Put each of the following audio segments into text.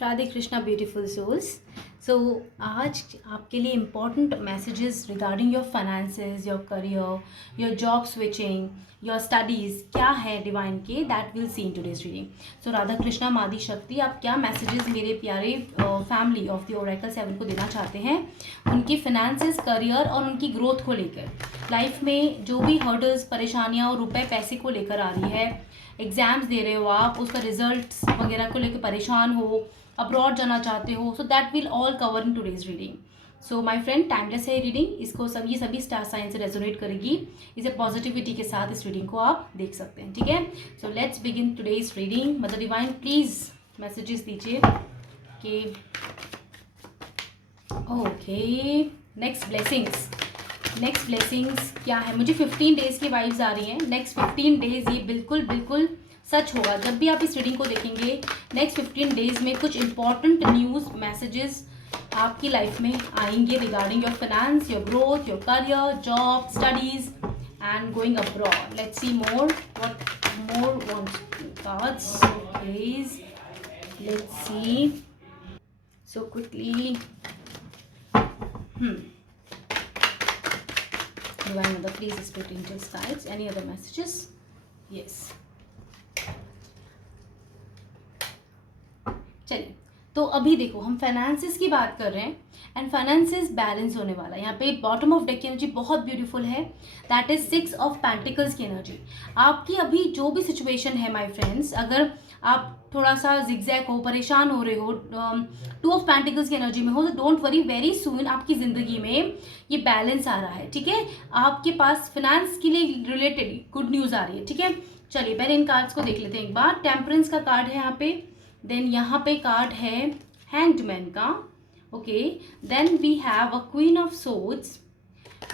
Radhe Krishna beautiful souls. So आज आपके लिए important messages regarding your finances, your career, your job switching, your studies क्या है डिवाइन के, that will see in today's reading. So Radha Krishna मादी शक्ति, आप क्या मैसेजेस मेरे प्यारे फैमिली ऑफ द ओरेकल 7 को देना चाहते हैं उनकी फाइनेंसेस, करियर और उनकी ग्रोथ को लेकर। लाइफ में जो भी हर्डल्स, परेशानियाँ और रुपए पैसे को लेकर आ रही है, एग्जाम्स दे रहे हो आप, उसका रिजल्ट्स वगैरह को लेकर परेशान हो, अब्रॉड जाना चाहते हो, so that will all cover in today's reading. So my friend, timeless है रीडिंग, इसको सभी स्टार साइन से रेजोनेट करेगी। इसे पॉजिटिविटी के साथ इस रीडिंग को आप देख सकते हैं, ठीक है। So let's begin today's reading. Mother divine please messages दीजिए कि ओके नेक्स्ट ब्लेसिंग्स क्या है। मुझे 15 डेज की वाइब्स आ रही हैं। नेक्स्ट 15 डेज ये बिल्कुल सच होगा। जब भी आप इस रीडिंग को देखेंगे नेक्स्ट 15 डेज में कुछ इंपॉर्टेंट न्यूज़ मैसेजेस आपकी लाइफ में आएंगे regarding your finance, your growth, your career, job, studies and going abroad. Let's see more what more wants cards, please let's see so quickly. Divine Mother, please speak angels, guides. Any other messages? Yes. चलिए, तो अभी देखो हम finances की बात कर रहे हैं एंड फाइनेंसेस बैलेंस होने वाला है। यहाँ पे बॉटम ऑफ डेक की एनर्जी बहुत ब्यूटीफुल है, दैट इज 6 ऑफ पेंटिकल्स की एनर्जी। आपकी अभी जो भी सिचुएशन है माय फ्रेंड्स, अगर आप थोड़ा सा जिगजैग हो, परेशान हो रहे हो, 2 ऑफ पेंटिकल्स की एनर्जी में हो, तो डोंट वरी, वेरी सून आपकी ज़िंदगी में ये बैलेंस आ रहा है, ठीक है। आपके पास फाइनेंस के लिए रिलेटेड गुड न्यूज़ आ रही है, ठीक है। चलिए पहले इन कार्ड्स को देख लेते हैं एक बार। टेम्परेंस का कार्ड है यहाँ पे, देन यहाँ पे कार्ड है हैंग्ड मैन का, okay. Then we have a queen of swords,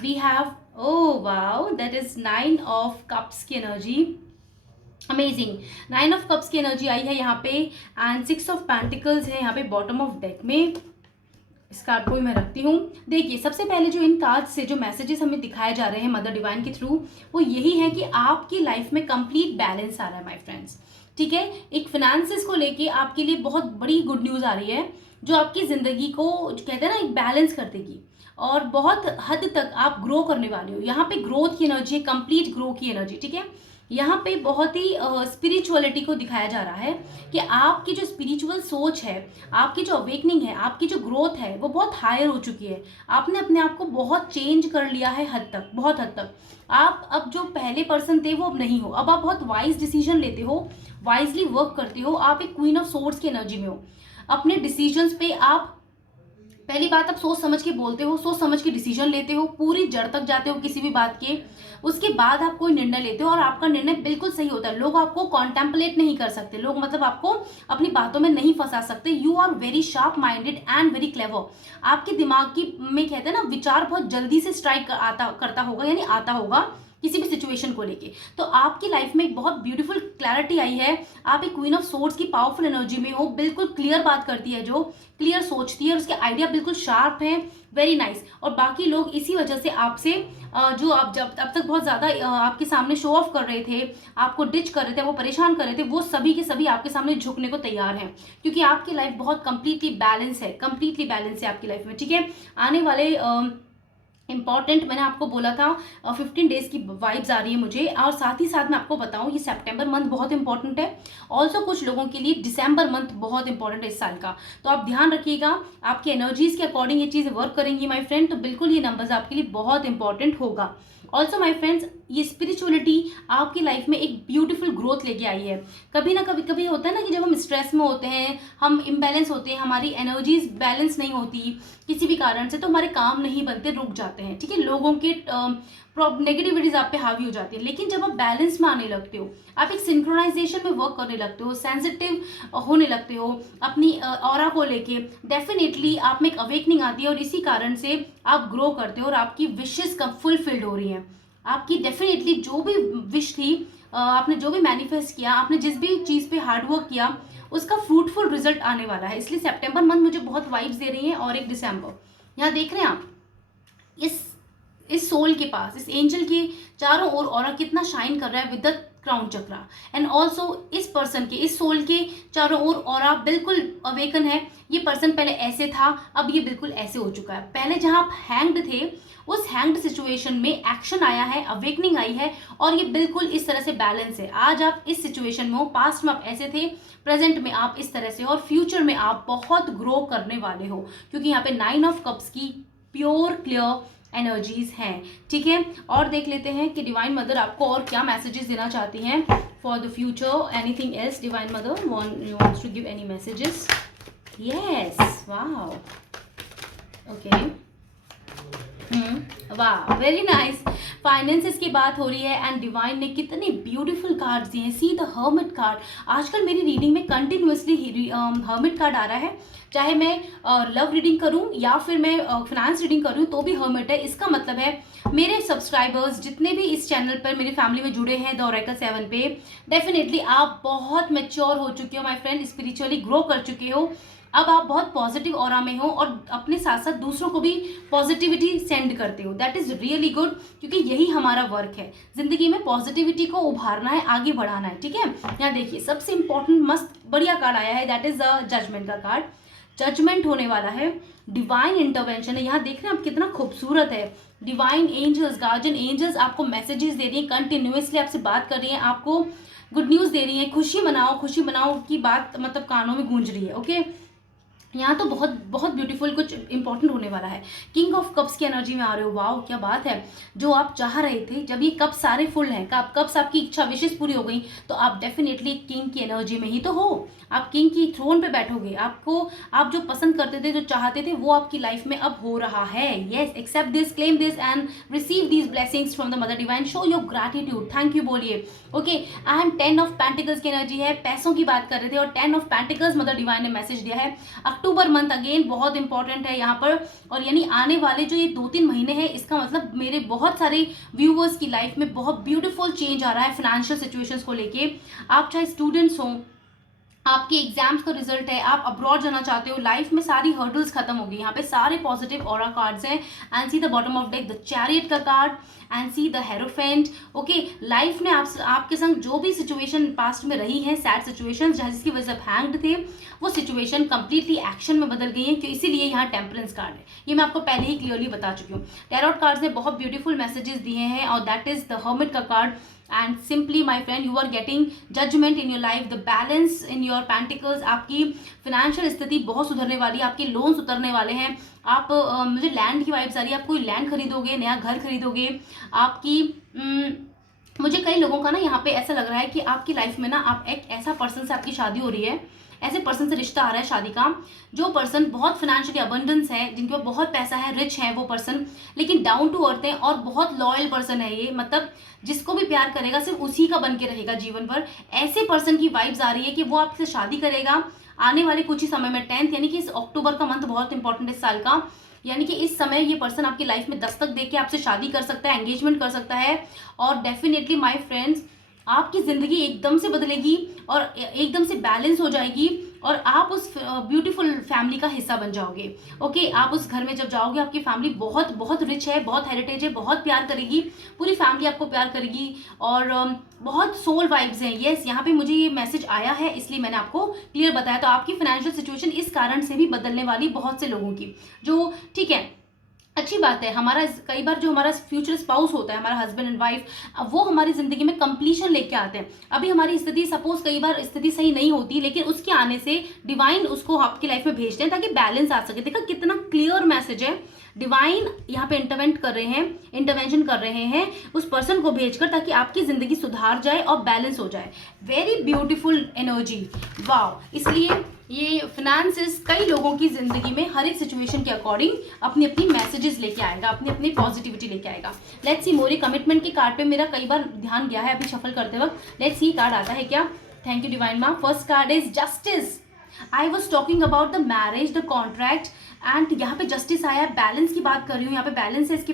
we have oh wow that is 9 of cups की एनर्जी, अमेजिंग। 9 ऑफ कप्स की एनर्जी आई है यहाँ पे एंड 6 ऑफ पेंटिकल्स है यहाँ पे बॉटम ऑफ डेक में। इस कार्ड को भी मैं रखती हूँ। देखिए सबसे पहले जो इन कार्ड से जो मैसेजेस हमें दिखाए जा रहे हैं मदर डिवाइन के थ्रू, वो यही है कि आपकी लाइफ में कंप्लीट बैलेंस आ रहा है माय फ्रेंड्स, ठीक है। एक फाइनेंसेस को लेके आपके लिए बहुत बड़ी गुड न्यूज़ आ रही है जो आपकी ज़िंदगी को कहते हैं ना एक बैलेंस कर देगी और बहुत हद तक आप ग्रो करने वाले हो। यहाँ पे ग्रोथ की एनर्जी है, कंप्लीट ग्रो की एनर्जी, ठीक है। यहाँ पे बहुत ही स्पिरिचुअलिटी को दिखाया जा रहा है कि आपकी जो स्पिरिचुअल सोच है, आपकी जो अवेकनिंग है, आपकी जो ग्रोथ है वो बहुत हायर हो चुकी है। आपने अपने आप को बहुत चेंज कर लिया है हद तक, बहुत हद तक। आप अब जो पहले पर्सन थे वो अब नहीं हो। अब आप बहुत वाइज डिसीजन लेते हो, वाइजली वर्क करते हो। आप एक क्वीन ऑफ सोर्ड्स की एनर्जी में हो। अपने डिसीजंस पे आप पहली बात आप सोच समझ के बोलते हो, सोच समझ के डिसीजन लेते हो, पूरी जड़ तक जाते हो किसी भी बात के। उसके बाद आप कोई निर्णय लेते हो और आपका निर्णय बिल्कुल सही होता है। लोग आपको कॉन्टेम्पलेट नहीं कर सकते, लोग मतलब आपको अपनी बातों में नहीं फंसा सकते। You are very sharp minded and very clever. आपके दिमाग की में कहते हैं ना विचार बहुत जल्दी से स्ट्राइक करता होगा, यानी आता होगा किसी भी सिचुएशन को लेके। तो आपकी लाइफ में एक बहुत ब्यूटीफुल क्लैरिटी आई है। आप एक क्वीन ऑफ सोर्ड्स की पावरफुल एनर्जी में हो, बिल्कुल क्लियर बात करती है, जो क्लियर सोचती है, उसके आइडिया बिल्कुल शार्प है, वेरी नाइस। और बाकी लोग इसी वजह से आपसे जो आप जब अब तक बहुत ज़्यादा आपके सामने शो ऑफ कर रहे थे, आपको डिच कर रहे थे, वो परेशान कर रहे थे, वो सभी के सभी आपके सामने झुकने को तैयार हैं, क्योंकि आपकी लाइफ बहुत कंप्लीटली बैलेंस है, कंप्लीटली बैलेंस है आपकी लाइफ में, ठीक है। आने वाले इंपॉर्टेंट मैंने आपको बोला था 15 डेज की वाइब्स आ रही है मुझे। और साथ ही साथ मैं आपको बताऊं ये सितंबर मंथ बहुत इंपॉर्टेंट है। ऑल्सो कुछ लोगों के लिए दिसंबर मंथ बहुत इंपॉर्टेंट है इस साल का। तो आप ध्यान रखिएगा, आपकी एनर्जीज के अकॉर्डिंग ये चीज़ें वर्क करेंगी माय फ्रेंड। तो बिल्कुल ये नंबर्स आपके लिए बहुत इंपॉर्टेंट होगा। ऑल्सो माय फ्रेंड्स, ये स्पिरिचुअलिटी आपकी लाइफ में एक ब्यूटीफुल ग्रोथ लेके आई है। कभी ना कभी होता है ना कि जब हम स्ट्रेस में होते हैं, हम इम्बैलेंस होते हैं, हमारी एनर्जीज बैलेंस नहीं होती किसी भी कारण से, तो हमारे काम नहीं बनते, रुक जाते हैं, ठीक है। लोगों के नेगेटिविटीज आप पे हावी हो जाती है। लेकिन जब आप बैलेंस में आने लगते हो, आप एक सिंक्रोनाइजेशन में वर्क करने लगते हो, सेंसिटिव होने लगते हो अपनी ऑरा को लेके, डेफिनेटली आप में एक अवेकनिंग आती है और इसी कारण से आप ग्रो करते हो और आपकी विशेस फुलफिल्ड हो रही हैं। आपकी डेफिनेटली जो भी विश थी, आपने जो भी मैनिफेस्ट किया, आपने जिस भी चीज़ पे हार्डवर्क किया, उसका फ्रूटफुल रिजल्ट आने वाला है। इसलिए सितंबर मंथ मुझे बहुत वाइब्स दे रही हैं। और एक दिसंबर, यहाँ देख रहे हैं आप इस सोल के पास, इस एंजल के चारों ओर ऑरा कितना शाइन कर रहा है with the crown chakra. And also इस पर्सन के, इस सोल के चारों ओर और आप बिल्कुल अवेकन है। ये पर्सन पहले ऐसे था, अब ये बिल्कुल ऐसे हो चुका है। पहले जहां आप हैंग्ड थे, उस हैंग्ड सिचुएशन में एक्शन आया है, अवेकनिंग आई है, और ये बिल्कुल इस तरह से बैलेंस है। आज आप इस सिचुएशन में हो, पास्ट में आप ऐसे थे, प्रेजेंट में आप इस तरह से, और फ्यूचर में आप बहुत ग्रो करने वाले हो, क्योंकि यहाँ पे 9 ऑफ कप्स की प्योर क्लियर एनर्जीज हैं। ठीक है, और देख लेते हैं कि डिवाइन मदर आपको और क्या मैसेजेस देना चाहती हैं for the future. Anything else divine mother wants to give any messages? Yes, wow, okay, वाह, वेरी नाइस। फाइनेंसेस की बात हो रही है एंड डिवाइन ने कितने ब्यूटीफुल कार्ड्स दिए हैं। See the hermit card. आजकल मेरी रीडिंग में कंटिन्यूसली हर्मिट कार्ड आ रहा है, चाहे मैं लव रीडिंग करूं या फिर मैं फाइनेंस रीडिंग करूं तो भी हर्मिट है। इसका मतलब है मेरे सब्सक्राइबर्स जितने भी इस चैनल पर मेरी फैमिली में जुड़े हैं द ओरेकल 7 पे, डेफिनेटली आप बहुत मैच्योर हो चुके हो माय फ्रेंड, स्पिरिचुअली ग्रो कर चुके हो। अब आप बहुत पॉजिटिव ऑरा में हो और अपने साथ साथ दूसरों को भी पॉजिटिविटी सेंड करते हो। दैट इज रियली गुड, क्योंकि यही हमारा वर्क है, जिंदगी में पॉजिटिविटी को उभारना है, आगे बढ़ाना है। ठीक है, यहाँ देखिए सबसे इंपॉर्टेंट मस्त बढ़िया कार्ड आया है, दैट इज जजमेंट का कार्ड। जजमेंट होने वाला है, डिवाइन इंटरवेंशन है। यहाँ देख रहे हैं आप कितना खूबसूरत है। डिवाइन एंजल्स, गार्जियन एंजल्स आपको मैसेजेस दे रही है, कंटिन्यूसली आपसे बात कर रही है, आपको गुड न्यूज दे रही है। खुशी मनाओ की बात मतलब कानों में गूंज रही है। ओके, यहाँ तो बहुत बहुत ब्यूटीफुल कुछ इंपॉर्टेंट होने वाला है। किंग ऑफ कप्स की एनर्जी में आ रहे हो, वाओ क्या बात है। जो आप चाह रहे थे, जब ये कप्स सारे फुल हैं, कप्स आपकी इच्छा विशेष पूरी हो गई, तो आप डेफिनेटली किंग की एनर्जी में ही तो हो। आप किंग की थ्रोन पे बैठोगे, आप जो पसंद करते थे, जो चाहते थे, वो आपकी लाइफ में अब हो रहा है। Yes, accept this, claim this and receive these blessings from the mother divine. Show your gratitude, thank you बोलिए। ओके, एंड 10 ऑफ पेंटिकल्स की एनर्जी है, पैसों की बात कर रहे थे, और 10 ऑफ पेंटिकल्स मदर डिवाइन ने मैसेज दिया है। अक्टूबर मंथ अगेन बहुत इंपॉर्टेंट है यहाँ पर, और यानी आने वाले जो ये 2-3 महीने हैं, इसका मतलब मेरे बहुत सारे व्यूवर्स की लाइफ में बहुत ब्यूटीफुल चेंज आ रहा है फाइनेंशियल सिचुएशंस को लेके। आप चाहे स्टूडेंट्स हों, आपके एग्जाम्स का रिजल्ट है, आप अब्रॉड जाना चाहते हो, लाइफ में सारी हर्डल्स खत्म होगी। यहाँ पे सारे पॉजिटिव ऑरा कार्ड्स हैं। And see the bottom of deck the chariot का card and see the hierophant. Okay, life में आपके संग जो भी सिचुएशन पास्ट में रही है, सैड सिचुएशन जिसकी वजह से आप हैंग्ड थे, वो सिचुएशन कंप्लीटली एक्शन में बदल गई है, क्यों इसीलिए यहाँ टेम्परेंस कार्ड है। ये मैं आपको पहले ही क्लियरली बता चुकी हूँ। टैरोट कार्ड्स ने बहुत ब्यूटीफुल मैसेजेस दिए हैं, और दैट इज द हर्मिट का card. And simply my friend, you are getting judgement in your life, the balance in your pentacles. आपकी फाइनेंशियल स्थिति बहुत सुधरने वाली है, आपके लोन्स उतरने वाले हैं। आप मुझे लैंड की वाइब्स आ रही है, आप कोई लैंड खरीदोगे, नया घर खरीदोगे। आपकी मुझे कई लोगों का ना यहाँ पे ऐसा लग रहा है कि आपकी लाइफ में ना आप एक ऐसा पर्सन से आपकी शादी हो रही है, ऐसे पर्सन से रिश्ता आ रहा है शादी का, जो पर्सन बहुत फाइनेंशियली अबंडेंस है, जिनके पास बहुत पैसा है, रिच है वो पर्सन, लेकिन डाउन टू अर्थ है और बहुत लॉयल पर्सन है ये। मतलब जिसको भी प्यार करेगा सिर्फ उसी का बन के रहेगा जीवन भर। ऐसे पर्सन की वाइब्स आ रही है कि वो आपसे शादी करेगा आने वाले कुछ ही समय में। 10th यानी कि इस अक्टूबर का मंथ बहुत इंपॉर्टेंट है इस साल का, यानी कि इस समय ये पर्सन आपकी लाइफ में दस्तक देके आपसे शादी कर सकता है, एंगेजमेंट कर सकता है। और डेफिनेटली माय फ्रेंड्स, आपकी ज़िंदगी एकदम से बदलेगी और एकदम से बैलेंस हो जाएगी, और आप उस ब्यूटीफुल फैमिली का हिस्सा बन जाओगे। ओके, आप उस घर में जब जाओगे, आपकी फैमिली बहुत बहुत रिच है, बहुत हेरिटेज है, बहुत प्यार करेगी, पूरी फैमिली आपको प्यार करेगी, और बहुत सोल वाइब्स हैं। येस, यहाँ पे मुझे ये मैसेज आया है, इसलिए मैंने आपको क्लियर बताया। तो आपकी फाइनेंशियल सिचुएशन इस कारण से भी बदलने वाली बहुत से लोगों की, जो ठीक है, अच्छी बात है। हमारा कई बार जो हमारा फ्यूचर स्पाउस होता है, हमारा हस्बैंड एंड वाइफ, वो हमारी जिंदगी में कंप्लीशन लेके आते हैं। अभी हमारी स्थिति सपोज कई बार स्थिति सही नहीं होती, लेकिन उसके आने से डिवाइन उसको आपकी लाइफ में भेजते हैं ताकि बैलेंस आ सके। देखा कितना क्लियर मैसेज है। डिवाइन यहाँ पे इंटरवेंशन कर रहे हैं उस पर्सन को भेजकर, ताकि आपकी जिंदगी सुधार जाए और बैलेंस हो जाए। Very beautiful energy, wow. इसलिए ये फिनेंसेस कई लोगों की जिंदगी में हर एक सिचुएशन के अकॉर्डिंग अपनी अपनी मैसेजेस लेके आएगा, अपनी अपनी पॉजिटिविटी लेके आएगा। Let's see more. कमिटमेंट के कार्ड पे मेरा कई बार ध्यान गया है अभी शफल करते वक्त। लेट्स सी कार्ड आता है क्या। थैंक यू डिवाइन माँ। First card is justice. I was talking about the marriage, the contract, and यहाँ पे जस्टिस आया। बैलेंस की बात कर रही हूँ, यहाँ पे बैलेंस है इसके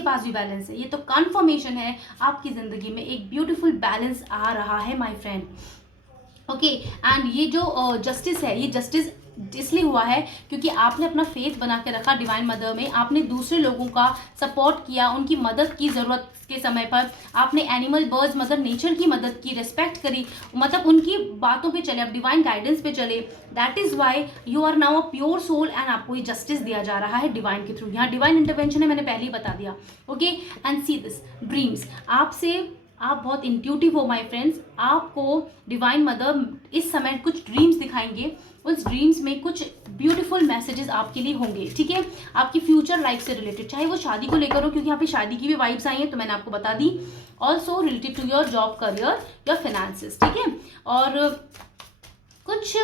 पास भी बैलेंस है। ये तो कन्फर्मेशन है आपकी जिंदगी में एक ब्यूटीफुल बैलेंस आ रहा है माय फ्रेंड। ओके एंड ये जो जस्टिस है, ये जस्टिस इसलिए हुआ है क्योंकि आपने अपना फेथ बना के रखा डिवाइन मदर में, आपने दूसरे लोगों का सपोर्ट किया, उनकी मदद की ज़रूरत के समय पर, आपने एनिमल बर्ड्स मदर नेचर की मदद की, रिस्पेक्ट करी, मतलब उनकी बातों पे चले, आप डिवाइन गाइडेंस पे चले। That is why you are now a pure soul and आपको ये जस्टिस दिया जा रहा है डिवाइन के थ्रू। यहाँ डिवाइन इंटरवेंशन है, मैंने पहले ही बता दिया। Okay and see this dreams, आपसे आप बहुत इंट्यूटिव हो माय फ्रेंड्स, आपको डिवाइन मदर इस समय कुछ ड्रीम्स दिखाएंगे, उस ड्रीम्स में कुछ ब्यूटीफुल मैसेजेस आपके लिए होंगे, ठीक है, आपकी फ्यूचर लाइफ से रिलेटेड, चाहे वो शादी को लेकर हो, क्योंकि यहाँ पे शादी की भी वाइब्स आई हैं तो मैंने आपको बता दी। Also related to your job, career, your finances, ठीक है। और कुछ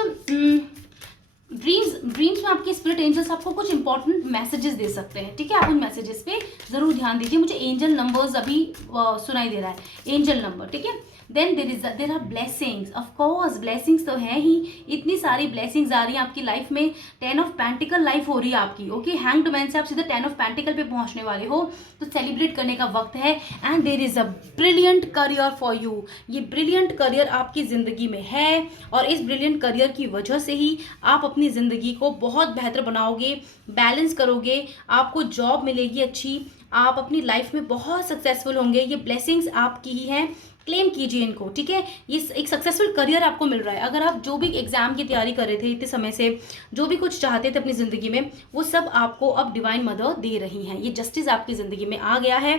ड्रीम्स में आपके स्पिरिट एंजल्स आपको कुछ इंपॉर्टेंट मैसेजेस दे सकते हैं, ठीक है, आप उन मैसेजेस पे जरूर ध्यान दीजिए। मुझे एंजल नंबर्स अभी सुनाई दे रहा है, एंजल नंबर, ठीक है। Then there are blessings, of course blessings तो है ही, इतनी सारी ब्लेसिंग्स आ रही हैं आपकी लाइफ में। 10 ऑफ पेंटिकल लाइफ हो रही है आपकी, ओके, हैंग्ड मैन से आप सीधा 10 ऑफ पेंटिकल पे पहुंचने वाले हो, तो सेलिब्रेट करने का वक्त है। And there is a brilliant career for you, ये ब्रिलियंट करियर आपकी ज़िंदगी में है, और इस ब्रिलियंट करियर की वजह से ही आप अपनी ज़िंदगी को बहुत बेहतर बनाओगे, बैलेंस करोगे, आपको जॉब मिलेगी अच्छी, आप अपनी लाइफ में बहुत सक्सेसफुल होंगे। ये ब्लेसिंग्स आपकी ही हैं, क्लेम कीजिए इनको, ठीक है। ये एक सक्सेसफुल करियर आपको मिल रहा है। अगर आप जो भी एग्जाम की तैयारी कर रहे थे इतने समय से, जो भी कुछ चाहते थे अपनी ज़िंदगी में, वो सब आपको अब डिवाइन मदर दे रही हैं। ये जस्टिस आपकी ज़िंदगी में आ गया है,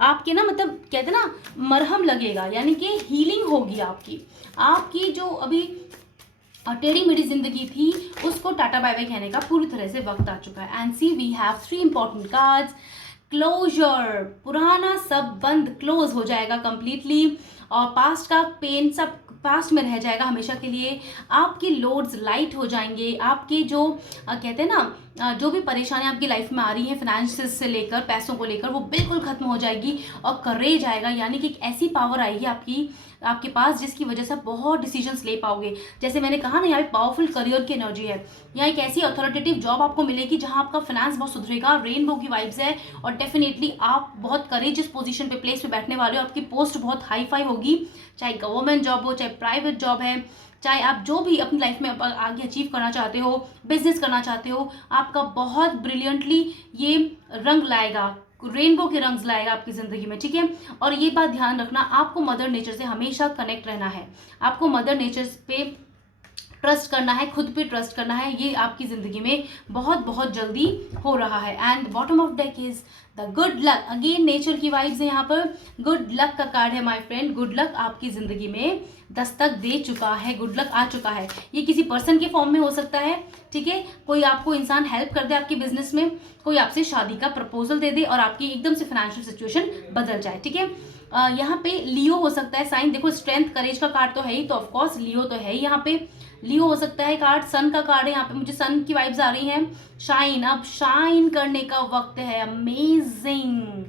आपके ना, मतलब कहते ना, मरहम लगेगा, यानी कि हीलिंग होगी आपकी जो अभी टेढ़ी मेढ़ी जिंदगी थी उसको टाटा बाय बाय कहने का पूरी तरह से वक्त आ चुका है। And see we have 3 important cards. Closure, पुराना सब बंद, क्लोज हो जाएगा कंप्लीटली, और पास्ट का पेन सब पास्ट में रह जाएगा हमेशा के लिए। आपके लोड्स लाइट हो जाएंगे, आपके जो कहते हैं ना, जो भी परेशानियां आपकी लाइफ में आ रही हैं फाइनेंशियल से लेकर पैसों को लेकर, वो बिल्कुल खत्म हो जाएगी, और करेज आएगा, यानी कि एक ऐसी पावर आएगी आपके पास जिसकी वजह से आप बहुत डिसीजंस ले पाओगे। जैसे मैंने कहा ना, यहाँ पे पावरफुल करियर की एनर्जी है, यहाँ एक ऐसी अथॉरिटेटिव जॉब आपको मिलेगी जहाँ आपका फाइनेंस बहुत सुधरेगा, रेनबो की वाइब्स है, और डेफिनेटली आप बहुत करेजियस पोजीशन पे, प्लेस पे बैठने वाले हो, आपकी पोस्ट बहुत हाई फाई होगी, चाहे गवर्नमेंट जॉब हो, चाहे प्राइवेट जॉब है, चाहे आप जो भी अपनी लाइफ में आगे अचीव करना चाहते हो, बिजनेस करना चाहते हो, आपका बहुत ब्रिलियंटली ये रंग लाएगा, रेनबो के रंग लाएगा आपकी ज़िंदगी में, ठीक है। और ये बात ध्यान रखना, आपको मदर नेचर से हमेशा कनेक्ट रहना है, आपको मदर नेचर पे ट्रस्ट करना है, खुद पे ट्रस्ट करना है, ये आपकी ज़िंदगी में बहुत बहुत जल्दी हो रहा है। And bottom of deck is the good luck, again nature की वाइब्स है यहाँ पर, गुड लक का कार्ड है माय फ्रेंड। गुड लक आपकी ज़िंदगी में दस्तक दे चुका है, गुड लक आ चुका है। ये किसी पर्सन के फॉर्म में हो सकता है, ठीक है, कोई आपको इंसान हेल्प कर दे आपके बिजनेस में, कोई आपसे शादी का प्रपोजल दे दे और आपकी एकदम से फाइनेंशियल सिचुएशन बदल जाए, ठीक है। यहाँ पे लियो हो सकता है साइन, देखो स्ट्रेंथ करेज का कार्ड तो है ही, तो ऑफकोर्स लियो तो है ही, यहाँ पे लियो हो सकता है कार्ड। सन का कार्ड है, यहाँ पे मुझे सन की वाइब्स आ रही हैं। शाइन, अब शाइन करने का वक्त है, अमेजिंग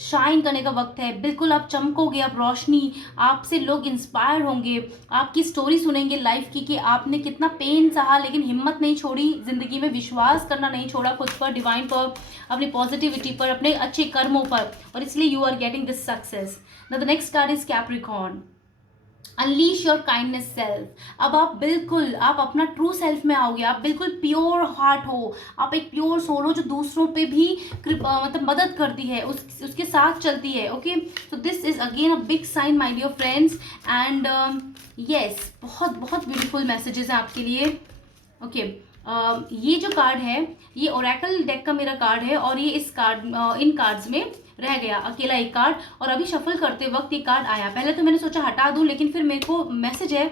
शाइन करने का वक्त है, बिल्कुल आप चमकोगे, आप रोशनी, आपसे लोग इंस्पायर होंगे, आपकी स्टोरी सुनेंगे लाइफ की कि आपने कितना पेन सहा लेकिन हिम्मत नहीं छोड़ी, जिंदगी में विश्वास करना नहीं छोड़ा, खुद पर, डिवाइन पर, अपनी पॉजिटिविटी पर, अपने अच्छे कर्मों पर, और इसलिए you are getting this success. Now the next card is Capricorn, unleash your kindness self. अब आप अपना ट्रू सेल्फ में आओगे, आप बिल्कुल प्योर हार्ट हो, आप एक प्योर सोल हो जो दूसरों पे भी मतलब मदद करती है, उसके साथ चलती है, ओके। तो this is again a big sign my dear friends, and yes, बहुत बहुत ब्यूटीफुल मैसेजेस हैं आपके लिए, ओके। ये जो कार्ड है ये ओरेकल डेक का मेरा कार्ड है, और ये इन कार्ड्स में रह गया अकेला एक कार्ड, और अभी शफल करते वक्त ये कार्ड आया। पहले तो मैंने सोचा हटा दूं, लेकिन फिर मेरे को मैसेज है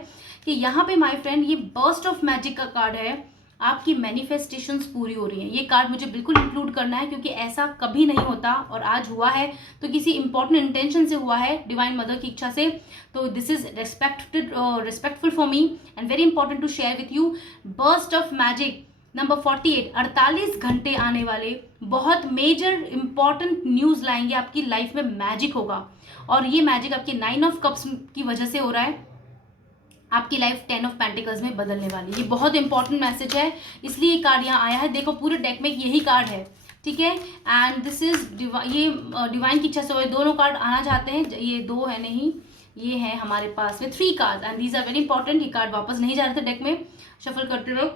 कि यहाँ पे माय फ्रेंड ये बर्स्ट ऑफ मैजिक का कार्ड है, आपकी मैनिफेस्टेशंस पूरी हो रही हैं। ये कार्ड मुझे बिल्कुल इंक्लूड करना है क्योंकि ऐसा कभी नहीं होता, और आज हुआ है तो किसी इंपॉर्टेंट इंटेंशन से हुआ है, डिवाइन मदर की इच्छा से। तो this is respectful for me and very important to share with you. Burst of magic number 48, 48 घंटे आने वाले बहुत मेजर इंपॉर्टेंट न्यूज़ लाएंगे, आपकी लाइफ में मैजिक होगा, और ये मैजिक आपके 9 ऑफ कप्स की वजह से हो रहा है, आपकी लाइफ 10 ऑफ पेंटिकल्स में बदलने वाली। ये बहुत इंपॉर्टेंट मैसेज है, इसलिए ये कार्ड यहाँ आया है। देखो पूरे डेक में यही कार्ड है, ठीक है। एंड दिस इज ये डिवाइन की इच्छा से दोनों कार्ड आना चाहते हैं, ये 2 है नहीं, ये है हमारे पास में 3 card and these are very important. ये कार्ड वापस नहीं जा रहे थे डेक में, शफल करते रहो।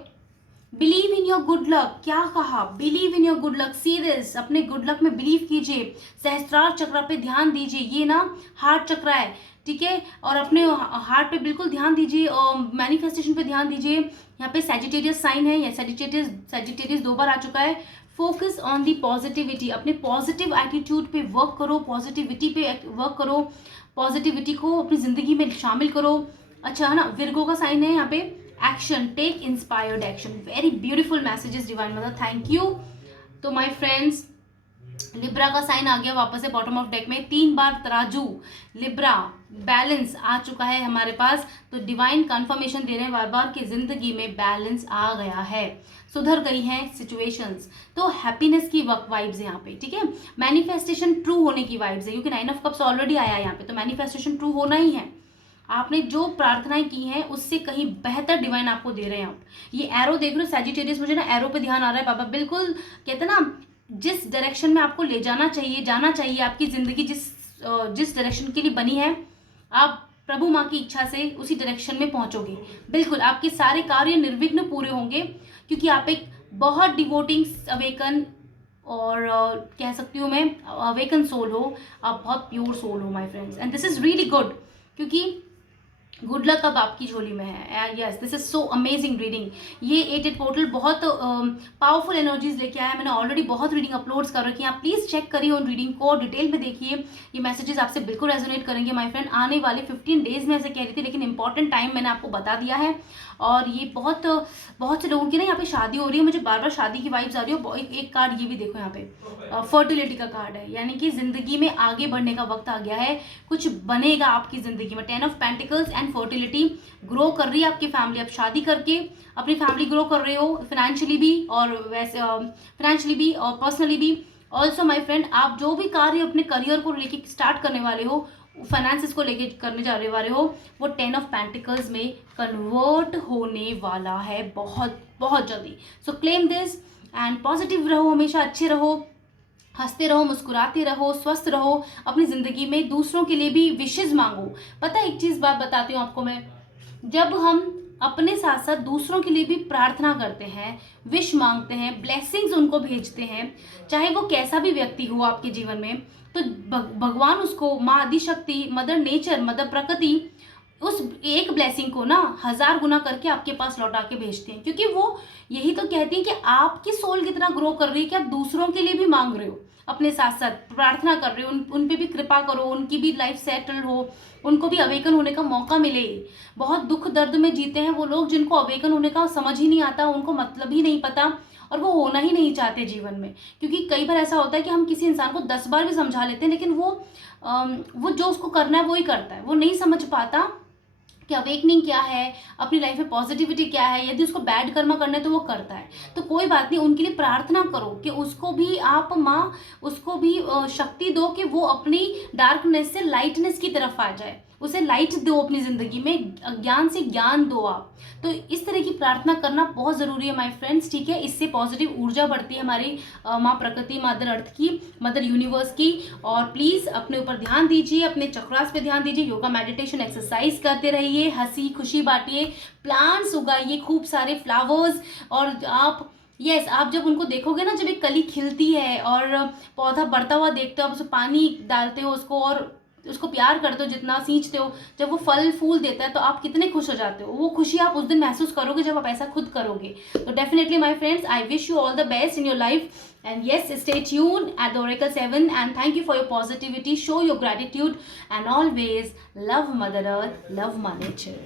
Believe in your good luck, क्या कहा, believe in your good luck, see this, अपने गुड लक में बिलीव कीजिए, सहस्त्रार चक्र पे ध्यान दीजिए, ये ना हार्ट चक्र है, ठीक है, और अपने हार्ट पे बिल्कुल ध्यान दीजिए और मैनिफेस्टेशन पे ध्यान दीजिए। यहाँ पे सैजिटेरियस साइन है, या सैजिटेरियस 2 बार आ चुका है। फोकस ऑन दी पॉजिटिविटी, अपने पॉजिटिव एटीट्यूड पे वर्क करो, पॉजिटिविटी पे वर्क करो, पॉजिटिविटी को अपनी जिंदगी में शामिल करो। अच्छा है ना, विर्गो का साइन है यहाँ पे, action, take inspired action, very beautiful messages divine mother, thank you. तो माय फ्रेंड्स, लिब्रा का साइन आ गया वापस से बॉटम ऑफ डेक में, 3 बार तराजू, लिब्रा, बैलेंस आ चुका है हमारे पास। तो डिवाइन कंफर्मेशन दे रहे हैं बार बार कि जिंदगी में बैलेंस आ गया है, सुधर गई हैं सिचुएशंस। तो हैप्पीनेस की वाइब्स है यहाँ पे, ठीक है, मैनिफेस्टेशन ट्रू होने की वाइब्स है, क्योंकि 9 ऑफ कप्स ऑलरेडी आया है यहाँ पे, तो मैनिफेस्टेशन ट्रू होना ही है। आपने जो प्रार्थनाएं की हैं उससे कहीं बेहतर डिवाइन आपको दे रहे हैं। आप ये एरो देख रहे हो सैजिटेरियस, मुझे ना एरो पे ध्यान आ रहा है बाबा, बिल्कुल कहते हैं ना जिस डायरेक्शन में आपको ले जाना चाहिए आपकी जिंदगी जिस डायरेक्शन के लिए बनी है, आप प्रभु माँ की इच्छा से उसी डायरेक्शन में पहुंचोगे। बिल्कुल आपके सारे कार्य निर्विघ्न पूरे होंगे, क्योंकि आप एक बहुत डिवोटिंग अवेकन और कह सकती हूँ मैं अवेकन सोल हो, आप बहुत प्योर सोल हो my friends, and this is really good, क्योंकि गुड लक अब आपकी झोली में है। Yes, this is so amazing reading. ये 8 पोर्टल बहुत पावरफुल एनर्जीज लेके आया है। मैंने ऑलरेडी बहुत रीडिंग अपलोड्स कर रखी है, आप प्लीज चेक करिए उन रीडिंग को, डिटेल में देखिए, ये मैसेजेस आपसे बिल्कुल रेजोनेट करेंगे माय फ्रेंड। आने वाले 15 डेज में ऐसे कह रही थी, लेकिन इंपॉर्टेंट टाइम मैंने आपको बता दिया है। और ये बहुत से लोगों की ना यहाँ पे शादी हो रही है, मुझे बार बार शादी की वाइब्स आ रही है। एक कार्ड ये भी देखो यहाँ पे फर्टिलिटी का कार्ड है, यानी कि जिंदगी में आगे बढ़ने का वक्त आ गया है, कुछ बनेगा आपकी जिंदगी में। 10 of pentacles and fertility, grow कर रही है आपकी फैमिली, अब शादी करके अपनी फैमिली ग्रो कर रहे हो, फाइनेंशियली भी और वैसे फाइनेंशियली भी और पर्सनली भी। ऑल्सो माई फ्रेंड, आप जो भी कार्य अपने करियर को लेके स्टार्ट करने वाले हो, फाइनेंसिस को लेके करने जा रहे वाले हो, वो 10 ऑफ पेंटिकल्स में कन्वर्ट होने वाला है बहुत बहुत जल्दी। सो क्लेम दिस एंड पॉजिटिव रहो, हमेशा अच्छे रहो, हंसते रहो, मुस्कुराते रहो, स्वस्थ रहो, अपनी ज़िंदगी में दूसरों के लिए भी विशेष मांगो। पता है एक चीज़ बात बताती हूँ आपको मैं, जब हम अपने साथ साथ दूसरों के लिए भी प्रार्थना करते हैं, विश मांगते हैं, ब्लेसिंग्स उनको भेजते हैं, चाहे वो कैसा भी व्यक्ति हो आपके जीवन में, तो भगवान उसको, माँ आदिशक्ति, मदर नेचर, मदर प्रकृति, उस एक ब्लेसिंग को ना 1000 गुना करके आपके पास लौटा के भेजते हैं। क्योंकि वो यही तो कहती हैं कि आपकी सोल कितना ग्रो कर रही है कि आप दूसरों के लिए भी मांग रहे हो, अपने साथ साथ प्रार्थना कर रहे हो, उन पे भी कृपा करो, उनकी भी लाइफ सेटल हो, उनको भी अवेकन होने का मौका मिले। बहुत दुख दर्द में जीते हैं वो लोग जिनको अवेकन होने का समझ ही नहीं आता, उनको मतलब ही नहीं पता, और वो होना ही नहीं चाहते जीवन में। क्योंकि कई बार ऐसा होता है कि हम किसी इंसान को 10 बार भी समझा लेते हैं, लेकिन वो जो उसको करना है वो ही करता है, वो नहीं समझ पाता कि अवेकनिंग क्या है, अपनी लाइफ में पॉजिटिविटी क्या है। यदि उसको बैड कर्म करना है तो वो करता है, तो कोई बात नहीं, उनके लिए प्रार्थना करो कि उसको भी आप माँ उसको भी शक्ति दो कि वो अपनी डार्कनेस से लाइटनेस की तरफ आ जाए, उसे लाइट दो अपनी ज़िंदगी में, अज्ञान से ज्ञान दो आप। तो इस तरह की प्रार्थना करना बहुत ज़रूरी है माय फ्रेंड्स, ठीक है। इससे पॉजिटिव ऊर्जा बढ़ती है हमारी माँ प्रकृति, मदर अर्थ की, मदर यूनिवर्स की। और प्लीज़ अपने ऊपर ध्यान दीजिए, अपने चक्रास पे ध्यान दीजिए, योगा मेडिटेशन एक्सरसाइज करते रहिए, हंसी खुशी बांटिए, प्लांट्स उगाइए, खूब सारे फ्लावर्स। और आप आप जब उनको देखोगे ना, जब एक कली खिलती है और पौधा बढ़ता हुआ देखते हो, आप उसमें पानी डालते हो उसको और उसको प्यार करते हो, जितना सींचते हो, जब वो फल फूल देता है तो आप कितने खुश हो जाते हो। वो खुशी आप उस दिन महसूस करोगे जब आप ऐसा खुद करोगे। तो definitely my friends, I wish you all the best in your life, and yes, stay tuned at the Oracle 7, and thank you for your positivity, show your gratitude, and always love Mother Earth, love Mother Nature.